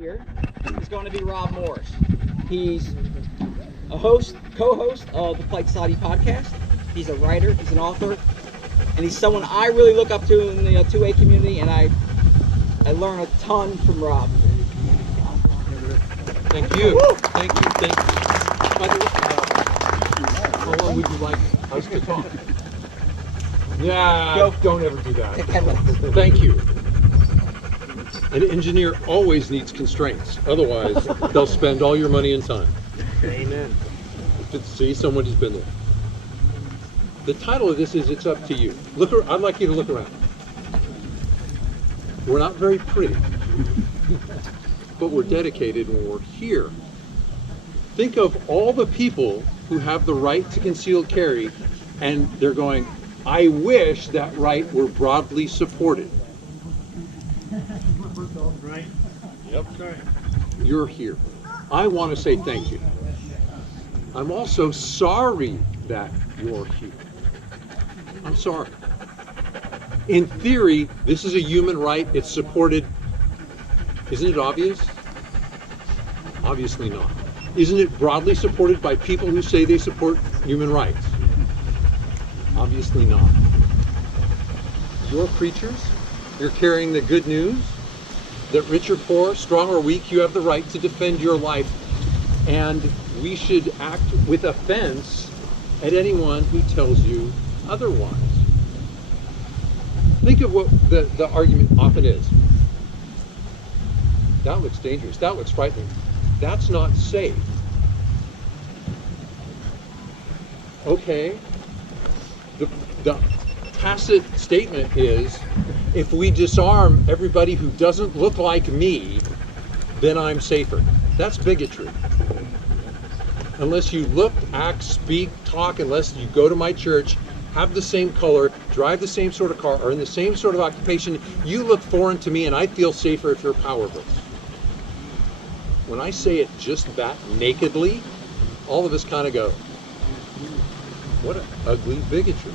Here is going to be Rob Morse. He's a co-host of the Plight Society podcast. He's a writer, he's an author, and he's someone I really look up to in the 2A community, and I learn a ton from Rob. Thank you. Thank you. Thank you. By the way, how long would you like us to talk? Yeah, don't ever do that. Thank you. An engineer always needs constraints. Otherwise, they'll spend all your money and time. Amen. See, someone has been there. The title of this is It's Up to You. I'd like you to look around. We're not very pretty, but we're dedicated and we're here. Think of all the people who have the right to concealed carry, and they're going, I wish that right were broadly supported. Right. Yep. You're here. I want to say thank you. I'm also sorry that you're here. I'm sorry. In theory, this is a human right. It's supported. Isn't it obvious? Obviously not. Isn't it broadly supported by people who say they support human rights? Obviously not. You're preachers. You're carrying the good news that rich or poor, strong or weak, you have the right to defend your life. And we should act with offense at anyone who tells you otherwise. Think of what the argument often is. That looks dangerous. That looks frightening. That's not safe. Okay. The tacit statement is, if we disarm everybody who doesn't look like me, then I'm safer. That's bigotry. Unless you look, act, speak, talk, unless you go to my church, have the same color, drive the same sort of car, or in the same sort of occupation, you look foreign to me and I feel safer if you're powerless. When I say it just that nakedly, all of us kind of go, what an ugly bigotry.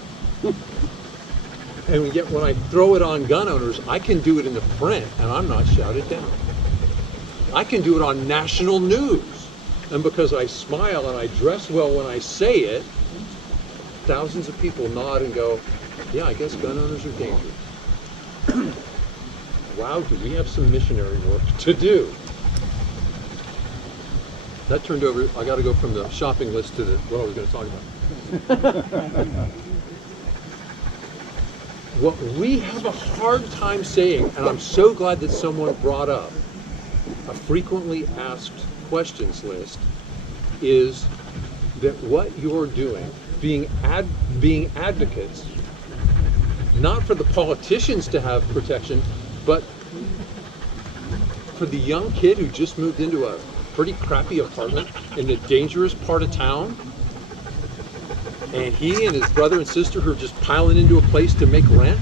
And yet when I throw it on gun owners, I can do it in the print and I'm not shouted down. I can do it on national news. And because I smile and I dress well when I say it, thousands of people nod and go, yeah, I guess gun owners are dangerous. Wow, do we have some missionary work to do? That turned over, I got to go from the shopping list to what I was going to talk about. What we have a hard time saying, and I'm so glad that someone brought up a frequently asked questions list, is that what you're doing, being advocates, not for the politicians to have protection, but for the young kid who just moved into a pretty crappy apartment in a dangerous part of town, and he and his brother and sister who are just piling into a place to make rent,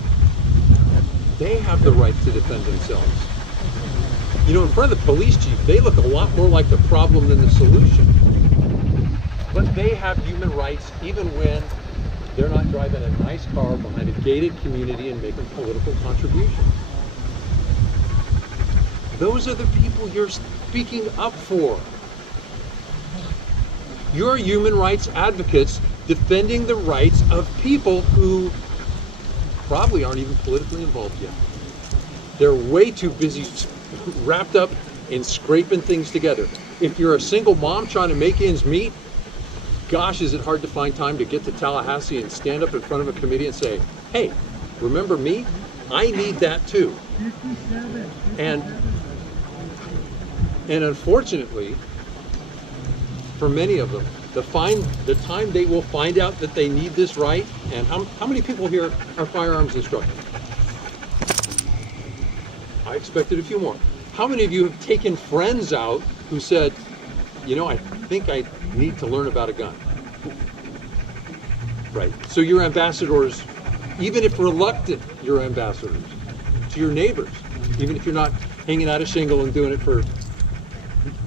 they have the right to defend themselves. You know, in front of the police chief, they look a lot more like the problem than the solution. But they have human rights even when they're not driving a nice car behind a gated community and making political contributions. Those are the people you're speaking up for. You're human rights advocates defending the rights of people who probably aren't even politically involved yet. They're way too busy wrapped up in scraping things together. If you're a single mom trying to make ends meet, gosh, is it hard to find time to get to Tallahassee and stand up in front of a committee and say, hey, remember me? I need that too. And unfortunately, for many of them, the time they will find out that they need this right, and how many people here are firearms instructors? I expected a few more. How many of you have taken friends out who said, you know, I think I need to learn about a gun? Right. So you're ambassadors, even if reluctant, you're ambassadors to your neighbors, even if you're not hanging out a shingle and doing it for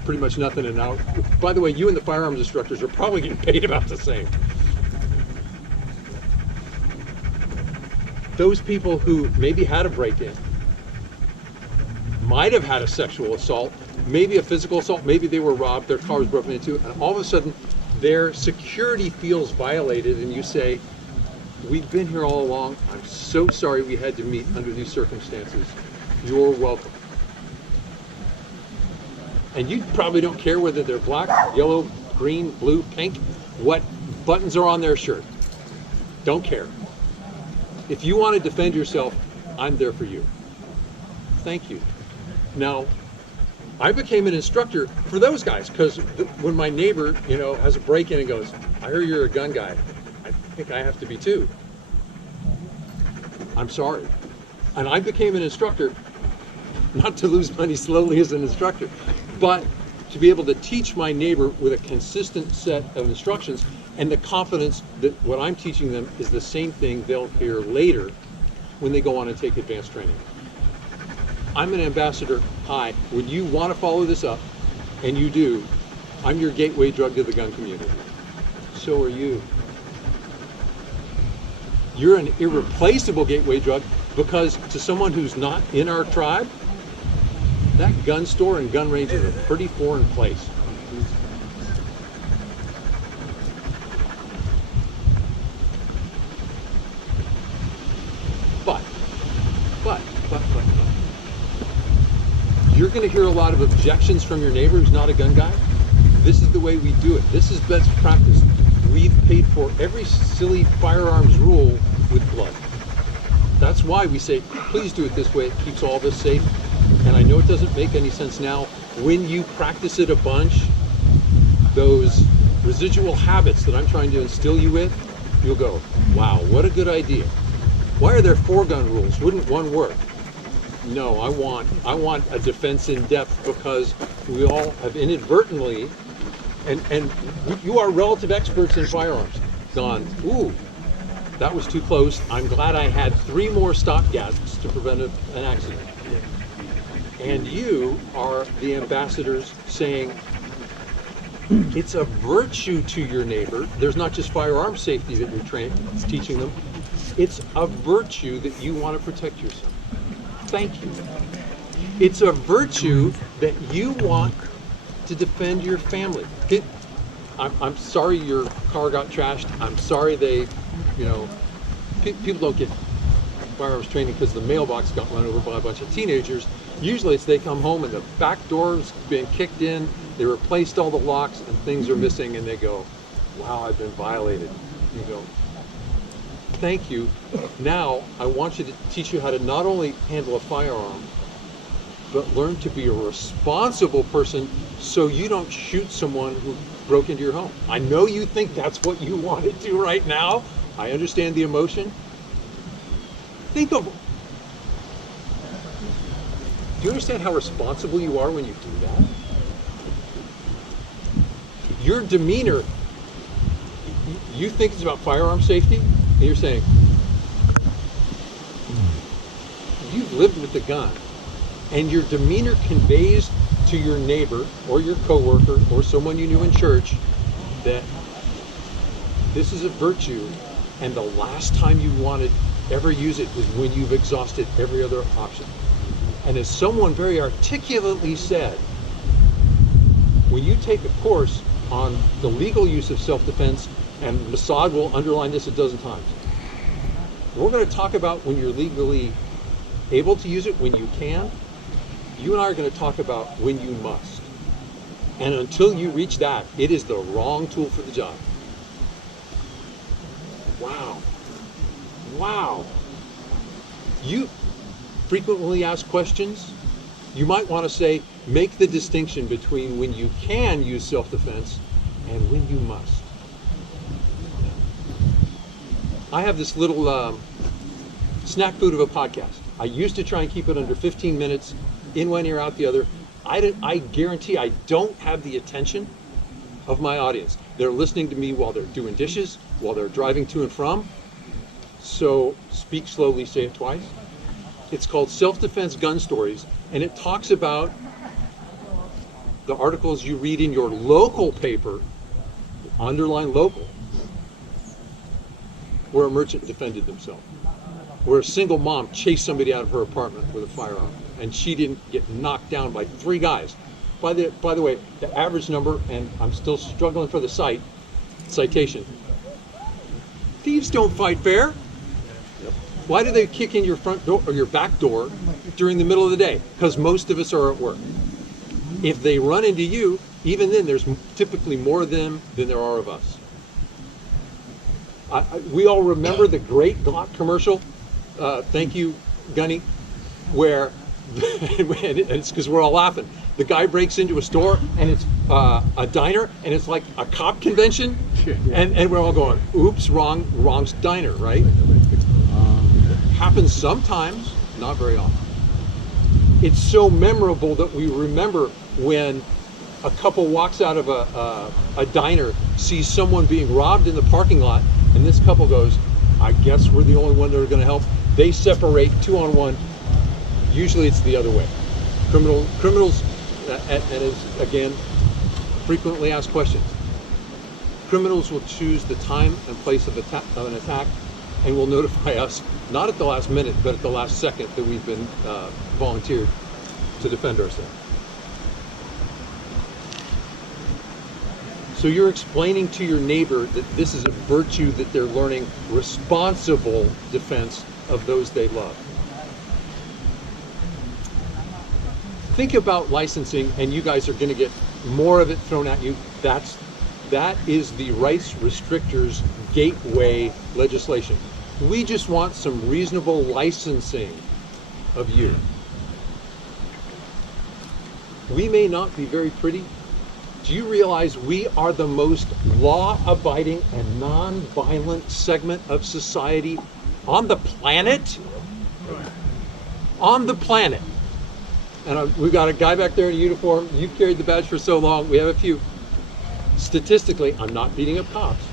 pretty much nothing an hour. By the way, you and the firearms instructors are probably getting paid about the same. Those people who maybe had a break-in, might have had a sexual assault, maybe a physical assault, maybe they were robbed, their car was broken into, and all of a sudden their security feels violated, and you say, we've been here all along, I'm so sorry we had to meet under these circumstances. You're welcome. And you probably don't care whether they're black, yellow, green, blue, pink, what buttons are on their shirt. Don't care. If you want to defend yourself, I'm there for you. Thank you. Now, I became an instructor for those guys because when my neighbor, has a break-in and goes, I hear you're a gun guy. I think I have to be too. I'm sorry. And I became an instructor, not to lose money slowly as an instructor, but to be able to teach my neighbor with a consistent set of instructions and the confidence that what I'm teaching them is the same thing they'll hear later when they go on and take advanced training. I'm an ambassador. Hi, when you want to follow this up, and you do, I'm your gateway drug to the gun community. So are you. You're an irreplaceable gateway drug because to someone who's not in our tribe, that gun store and gun range is a pretty foreign place. But, you're going to hear a lot of objections from your neighbor who's not a gun guy. This is the way we do it. This is best practice. We've paid for every silly firearms rule with blood. That's why we say, please do it this way. It keeps all this safe. And I know it doesn't make any sense now. When you practice it a bunch, those residual habits that I'm trying to instill you with, you'll go, wow, what a good idea. Why are there 4 gun rules? Wouldn't one work? No, I want a defense in depth because we all have inadvertently, and you are relative experts in firearms, gone, ooh, that was too close. I'm glad I had 3 more stopgaps to prevent an accident. And you are the ambassadors saying, it's a virtue to your neighbor. There's not just firearm safety that you're teaching them. It's a virtue that you want to protect yourself. Thank you. It's a virtue that you want to defend your family. I'm sorry your car got trashed. I'm sorry they, people don't get firearms training because the mailbox got run over by a bunch of teenagers. Usually it's they come home and the back door's been kicked in, they replaced all the locks and things are missing and they go, wow, I've been violated. You go, thank you. Now I want you to teach you how to not only handle a firearm, but learn to be a responsible person so you don't shoot someone who broke into your home. I know you think that's what you want to do right now. I understand the emotion. Think of, do you understand how responsible you are when you do that? Your demeanor, you think it's about firearm safety, and you're saying, you've lived with the gun, and your demeanor conveys to your neighbor or your coworker or someone you knew in church that this is a virtue, and the last time you want to ever use it is when you've exhausted every other option. And as someone very articulately said, when you take a course on the legal use of self-defense, and Mossad will underline this a dozen times, we're going to talk about when you're legally able to use it, when you can. You and I are going to talk about when you must. And until you reach that, it is the wrong tool for the job. Wow. Wow. You frequently asked questions. You might want to say, make the distinction between when you can use self-defense and when you must. I have this little snack food of a podcast. I used to try and keep it under 15 minutes, in one ear, out the other. I guarantee I don't have the attention of my audience. They're listening to me while they're doing dishes, while they're driving to and from. So speak slowly, say it twice. It's called Self-Defense Gun Stories, and it talks about the articles you read in your local paper, underline local, where a merchant defended themselves, where a single mom chased somebody out of her apartment with a firearm, and she didn't get knocked down by 3 guys. By the way, the average number, and I'm still struggling for the citation. Thieves don't fight fair. Why do they kick in your front door or your back door during the middle of the day? Because most of us are at work. If they run into you, even then there's typically more of them than there are of us. We all remember the great Glock commercial, thank you, Gunny, where, and it's because we're all laughing. The guy breaks into a store and it's a diner and it's like a cop convention, and we're all going, oops, wrong diner, right? Happens sometimes, not very often. It's so memorable that we remember when a couple walks out of a diner, sees someone being robbed in the parking lot, and this couple goes, I guess we're the only one that are going to help. They separate 2-on-1. Usually it's the other way. Criminals, and is again, frequently asked questions. Criminals will choose the time and place of an attack and will notify us, not at the last minute, but at the last second that we've been volunteered to defend ourselves. So you're explaining to your neighbor that this is a virtue that they're learning, responsible defense of those they love. Think about licensing, and you guys are going to get more of it thrown at you. That is the rights restrictors gateway legislation. We just want some reasonable licensing of you. We may not be very pretty. Do you realize we are the most law-abiding and non-violent segment of society on the planet? On the planet. And we've got a guy back there in a uniform. You've carried the badge for so long. We have a few. Statistically, I'm not beating up cops.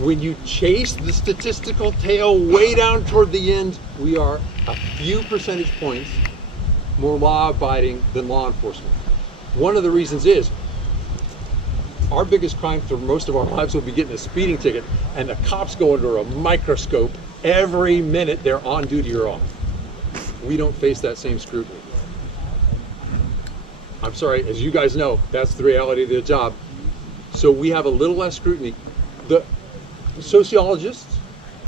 When you chase the statistical tail way down toward the end, we are a few percentage points more law-abiding than law enforcement. One of the reasons is our biggest crime for most of our lives will be getting a speeding ticket, and the cops go under a microscope every minute they're on duty or off. We don't face that same scrutiny. I'm sorry, as you guys know, that's the reality of the job. So we have a little less scrutiny. The sociologists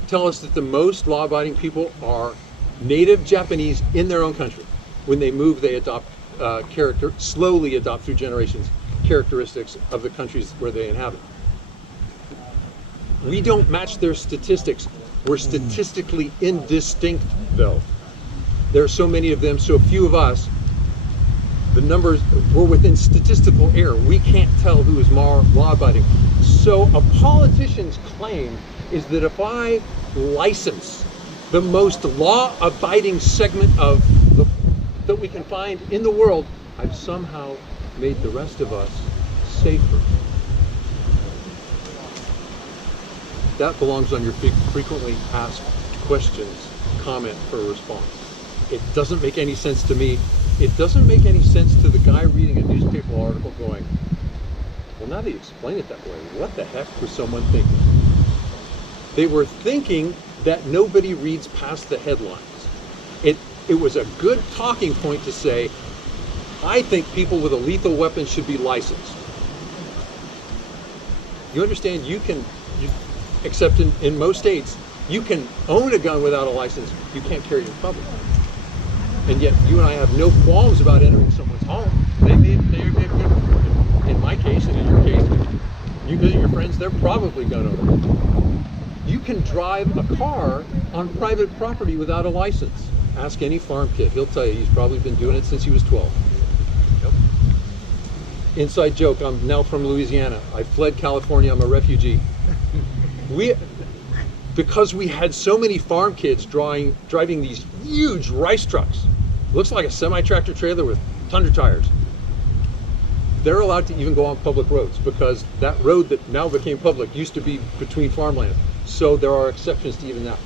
tell us that the most law-abiding people are native Japanese in their own country. When they move, they adopt slowly adopt through generations, characteristics of the countries where they inhabit. We don't match their statistics. We're statistically indistinct, though. There are so many of them, so few of us. The numbers, we're within statistical error. We can't tell who is more law-abiding. So a politician's claim is that if I license the most law-abiding segment of that we can find in the world, I've somehow made the rest of us safer. That belongs on your frequently asked questions comment for a response. It doesn't make any sense to me. It doesn't make any sense to the guy reading a newspaper article going, well, now that you explain it that way, what the heck was someone thinking? They were thinking that nobody reads past the headlines. It was a good talking point to say, I think people with a lethal weapon should be licensed. You understand, except in most states, you can own a gun without a license, you can't carry it in public. And yet you and I have no qualms about entering someone's home. They may have, in my case and in your case, you visit your friends, they're probably gun owners. You can drive a car on private property without a license. Ask any farm kid, he'll tell you he's probably been doing it since he was 12. Yep. Inside joke, I'm now from Louisiana. I fled California, I'm a refugee. Because we had so many farm kids driving these huge rice trucks, looks like a semi-tractor trailer with Tundra tires. They're allowed to even go on public roads because that road that now became public used to be between farmland. So there are exceptions to even that.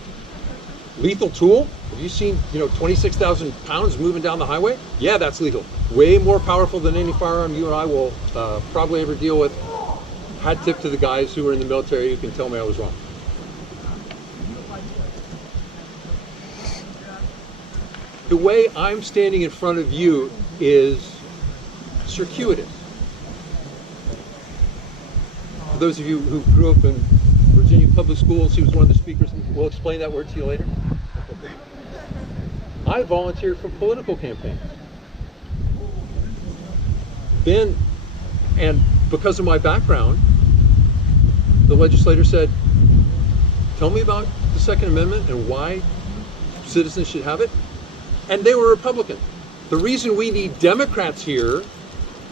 Lethal tool? Have you seen 26,000 pounds moving down the highway? Yeah, that's lethal. Way more powerful than any firearm you and I will probably ever deal with. Hat tip to the guys who were in the military who can tell me I was wrong. The way I'm standing in front of you is circuitous. For those of you who grew up in Virginia public schools, he was one of the speakers. We'll explain that word to you later. I volunteered for political campaigns. Then, and because of my background, the legislator said, tell me about the Second Amendment and why citizens should have it. And they were Republican. The reason we need Democrats here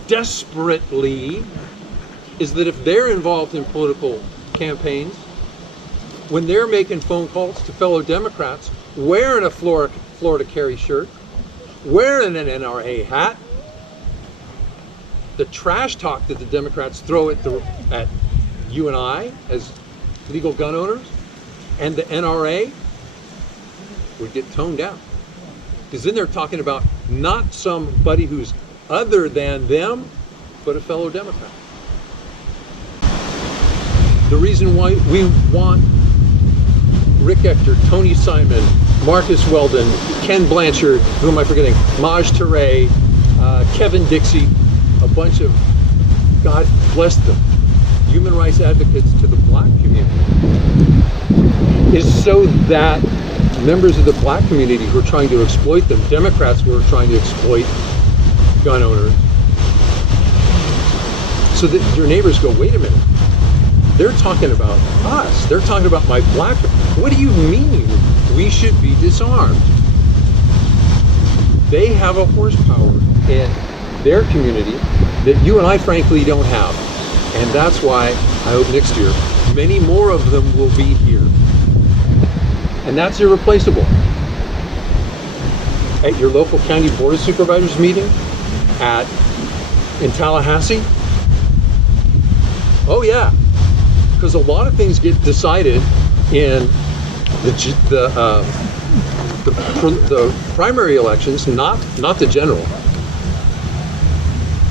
desperately is that if they're involved in political campaigns, when they're making phone calls to fellow Democrats, wearing a Florida Carry shirt, wearing an NRA hat, the trash talk that the Democrats throw at you and I as legal gun owners and the NRA would get toned down. Because then they're talking about not somebody who's other than them, but a fellow Democrat. The reason why we want Rick Ector, Tony Simon, Marcus Weldon, Ken Blanchard, who am I forgetting? Maj Touré, Kevin Dixie, a bunch of, God bless them, human rights advocates to the black community, is so that members of the black community who are trying to exploit them, Democrats who are trying to exploit gun owners, so that your neighbors go, wait a minute, they're talking about us. They're talking about my black. What do you mean we should be disarmed? They have a horsepower in their community that you and I frankly don't have. And that's why I hope next year many more of them will be here. And that's irreplaceable. At your local county board of supervisors meeting in Tallahassee, oh yeah, because a lot of things get decided in the primary elections, not the general,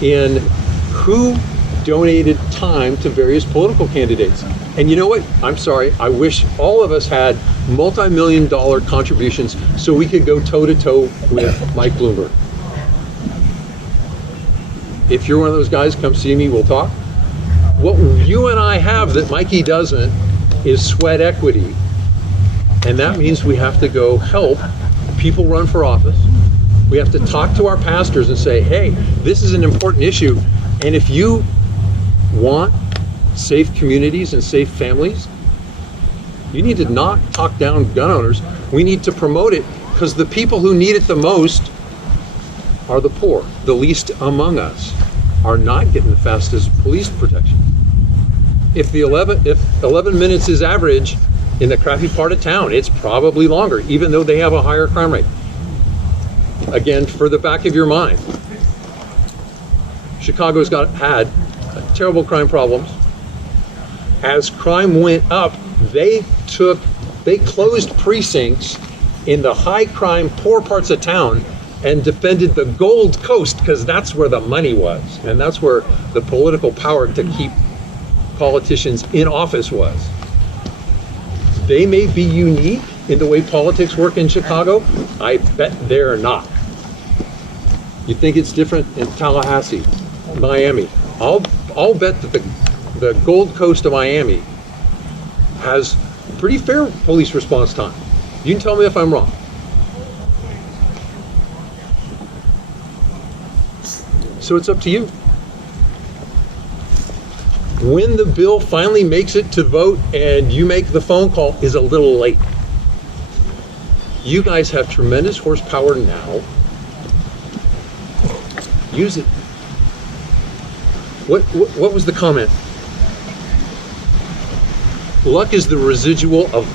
in who donated time to various political candidates. And you know what? I'm sorry, I wish all of us had multi-million-dollar contributions so we could go toe-to-toe with Mike Bloomberg. If you're one of those guys, come see me, we'll talk. What you and I have that Mikey doesn't is sweat equity. And that means we have to go help people run for office. We have to talk to our pastors and say, hey, this is an important issue. And if you want safe communities and safe families, you need to not talk down gun owners. We need to promote it, because the people who need it the most are the poor. The least among us are not getting the fastest police protection. If 11 minutes is average in the crappy part of town, it's probably longer, even though they have a higher crime rate. Again, for the back of your mind, Chicago's had terrible crime problems. As crime went up, they closed precincts in the high crime, poor parts of town and defended the Gold Coast, because that's where the money was. And that's where the political power to keep politicians in office was. They may be unique in the way politics work in Chicago. I bet they're not. You think it's different in Tallahassee, Miami? I'll bet that the Gold Coast of Miami has pretty fair police response time. You can tell me if I'm wrong. So it's up to you. When the bill finally makes it to vote and you make the phone call is a little late. You guys have tremendous horsepower now. Use it. What was the comment? Luck is the residual of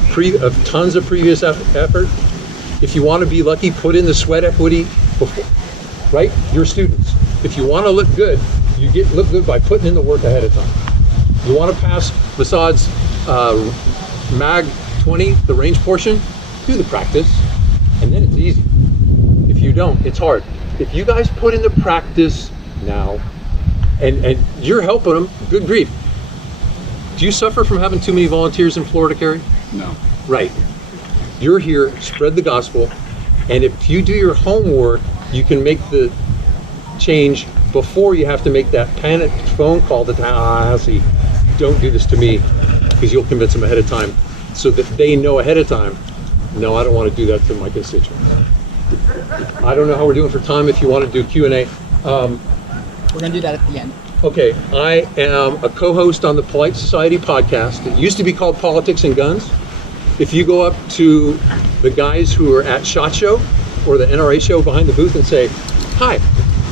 tons of previous effort. If you want to be lucky, put in the sweat equity before, right? Your students. If you want to look good, you look good by putting in the work ahead of time. You want to pass Massad's MAG 20, the range portion, do the practice, and then it's easy. If you don't, it's hard. If you guys put in the practice now, and you're helping them, good grief. Do you suffer from having too many volunteers in Florida, Carrie? No. Right. You're here, spread the gospel, and if you do your homework, you can make the change before you have to make that panicked phone call to Tallahassee. Don't do this to me, because you'll convince them ahead of time, so that they know ahead of time, no, I don't want to do that to my constituents. I don't know how we're doing for time. If you want to do Q&A. We're going to do that at the end. Okay, I am a co-host on the Polite Society podcast. It used to be called Politics and Guns. If you go up to the guys who are at SHOT Show or the NRA show behind the booth and say, hi,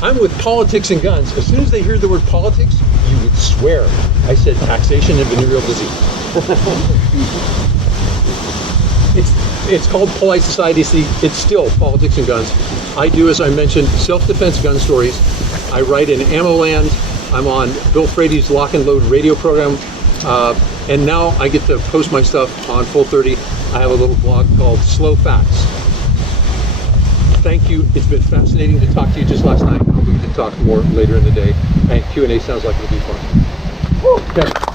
I'm with Politics and Guns, as soon as they hear the word politics, you would swear I said taxation and venereal disease. It's called Polite Society. It's still Politics and Guns. I do, as I mentioned, self-defense gun stories. I write in Ammo Land. I'm on Bill Frady's Lock and Load radio program. And now I get to post my stuff on Full 30. I have a little blog called Slow Facts. Thank you. It's been fascinating to talk to you just last night. We can talk more later in the day. And Q&A sounds like it'll be fun. Okay.